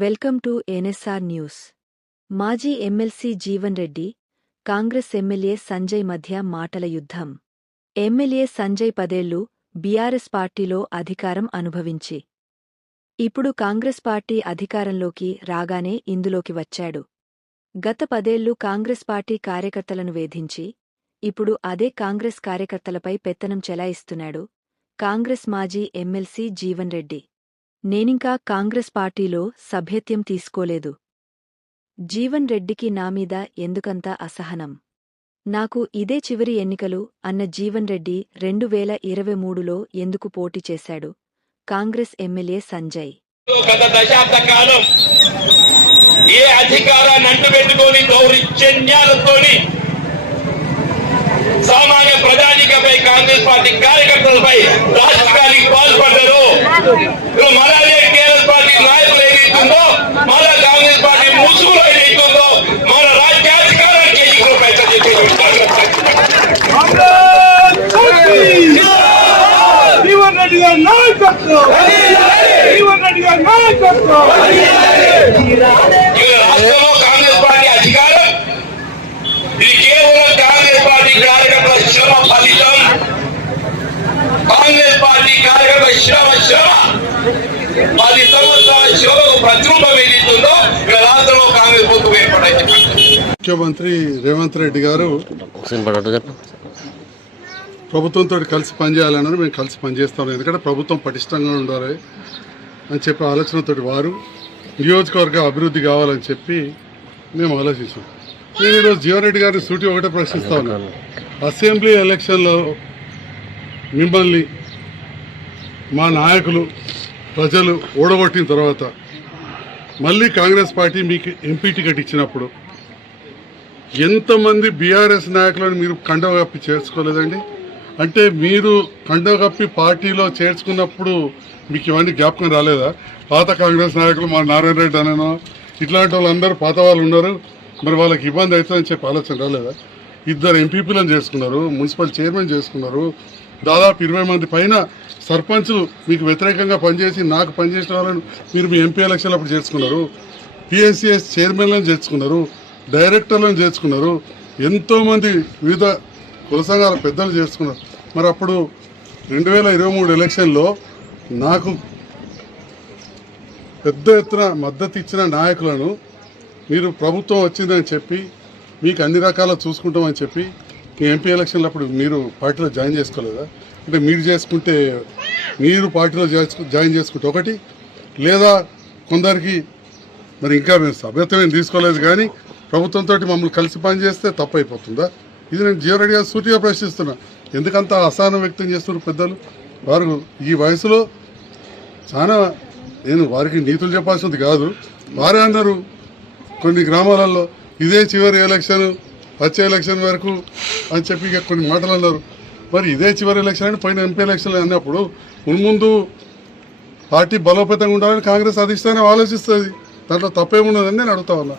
Welcome to NSR news. మాజీ MLC Jeevan Reddy, Congress MLA Sanjay మధ్య మాటల యుద్ధం. ఎమ్మెల్యే సంజయ్ 10 ఏళ్లు బీఆర్ఎస్ పార్టీలో అధికారం అనుభవించి ఇప్పుడు కాంగ్రెస్ పార్టీ అధికారంలోకి రాగానే ఇందులోకి వచ్చాడు. గత 10 ఏళ్లు కాంగ్రెస్ పార్టీ కార్యకర్తలను వేధించి ఇప్పుడు అదే కాంగ్రెస్ కార్యకర్తలపై పెత్తనం చెలాయిస్తున్నాడు కాంగ్రెస్ మాజీ ఎమ్మెల్సీ జీవన్ రెడ్డి. నేనింకా కాంగ్రెస్ పార్టీలో సభ్యత్వం తీసుకోలేదు. జీవన్ రెడ్డికి నామీద ఎందుకంత అసహనం? నాకు ఇదే చివరి ఎన్నికలు అన్న జీవన్ రెడ్డి 2023లో ఎందుకు పోటీ చేశాడు? కాంగ్రెస్ ఎమ్మెల్యే సంజయ్. గత దశాబ్ద కాలం ఏ అధికారాన్ని అంటుపెట్టుకొని దౌర్జన్యాలతోని సామాన్య ప్రజానికపై కాంగ్రెస్ పార్టీ కార్యకర్తలపై రాజకీయానికి పాల్పడ్డారు. మళ్ళీ టీఆర్ఎస్ పార్టీ నాయకులు ఏదైతుందో, మళ్ళా కాంగ్రెస్ పార్టీ ముసుగులో ఏదైతుందో మన రాజ్యాధికారాన్ని చేయించుకునే ప్రయత్నం రాష్ట్రంలో కాంగ్రెస్ పార్టీ అధికారం ఇది కేవలం కాంగ్రెస్ పార్టీ కార్యకర్తల శ్రమ ఫలితం. కాంగ్రెస్ పార్టీ కార్యకర్తల శ్రమ 10 సంవత్సరాల శ్రమకు ప్రతిరూపం ఏదైతుందో ఇక్కడ రాష్ట్రంలో కాంగ్రెస్ ప్రభుత్వం ఏర్పడింది. ముఖ్యమంత్రి రేవంత్ రెడ్డి గారు ప్రభుత్వంతో కలిసి పనిచేయాలన్నారు. మేము కలిసి పనిచేస్తాం, ఎందుకంటే ప్రభుత్వం పటిష్టంగా ఉండాలి అని చెప్పి ఆలోచనతో వారు నియోజకవర్గ అభివృద్ధి కావాలని చెప్పి మేము ఆలోచించాం. నేను ఈరోజు జీవన్ రెడ్డి గారిని సూటి ఒకటే ప్రశ్నిస్తా ఉన్నాను. అసెంబ్లీ ఎలక్షన్లో మిమ్మల్ని మా నాయకులు ప్రజలు ఓడగొట్టిన తర్వాత మళ్ళీ కాంగ్రెస్ పార్టీ మీకు ఎంపీ టికెట్ ఇచ్చినప్పుడు ఎంతమంది బీఆర్ఎస్ నాయకులను మీరు కండవ కప్పి చేర్చుకోలేదండి? అంటే మీరు కండవ కప్పి పార్టీలో చేర్చుకున్నప్పుడు మీకు ఇవన్నీ జ్ఞాపకం రాలేదా? పాత కాంగ్రెస్ నాయకులు మా నారాయణ రెడ్డి అనేనో ఇట్లాంటి వాళ్ళందరూ పాత వాళ్ళు ఉన్నారు, మరి వాళ్ళకి ఇబ్బంది అవుతుందని చెప్పి ఆలోచన రాలేదా? 2 ఎంపీపీలను చేసుకున్నారు, మున్సిపల్ చైర్మన్ చేసుకున్నారు, దాదాపు 20 మంది పైన సర్పంచులు మీకు వ్యతిరేకంగా పనిచేసి నాకు పనిచేసిన వాళ్ళని మీరు మీ ఎంపీ ఎలక్షన్లు అప్పుడు చేసుకున్నారు. పిఎస్సిఎస్ చైర్మన్లను చేర్చుకున్నారు, డైరెక్టర్లను చేర్చుకున్నారు, ఎంతోమంది వివిధ కుల సంఘాల పెద్దలు చేసుకున్నారు. మరి అప్పుడు 2023 ఎలక్షన్లో నాకు పెద్ద ఎత్తున మద్దతు ఇచ్చిన నాయకులను మీరు ప్రభుత్వం వచ్చిందని చెప్పి మీకు అన్ని రకాల చూసుకుంటామని చెప్పి మీ ఎంపీ ఎలక్షన్లు అప్పుడు మీరు పార్టీలో జాయిన్ చేసుకోలేదా? అంటే మీరు చేసుకుంటే మీరు పార్టీలో జాయిన్ చేసుకుంటే ఒకటి, లేదా కొందరికి మరి ఇంకా మేము సభ్యత్వం తీసుకోలేదు కానీ ప్రభుత్వంతో మమ్మల్ని కలిసి పనిచేస్తే తప్పు అయిపోతుందా? ఇది నేను జీవన్ రెడ్డి గారు సూటిగా ప్రశ్నిస్తున్నా. ఎందుకంత అసహనం వ్యక్తం చేస్తున్నారు పెద్దలు? వారు ఈ వయసులో చాలా, నేను వారికి నీతులు చెప్పాల్సింది కాదు, వారే అన్నారు కొన్ని గ్రామాలలో ఇదే చివరి ఎలక్షన్, వచ్చే ఎలక్షన్ వరకు అని చెప్పి ఇక కొన్ని మాటలు అన్నారు. మరి ఇదే చివరి ఎలక్షన్ అని పైన ఎంపీ ఎలక్షన్లు అన్నప్పుడు మున్ముందు పార్టీ బలోపేతంగా ఉండాలని కాంగ్రెస్ అధిష్టానం ఆలోచిస్తుంది. దాంట్లో తప్పేమున్నదని నేను అడుగుతా ఉన్నా.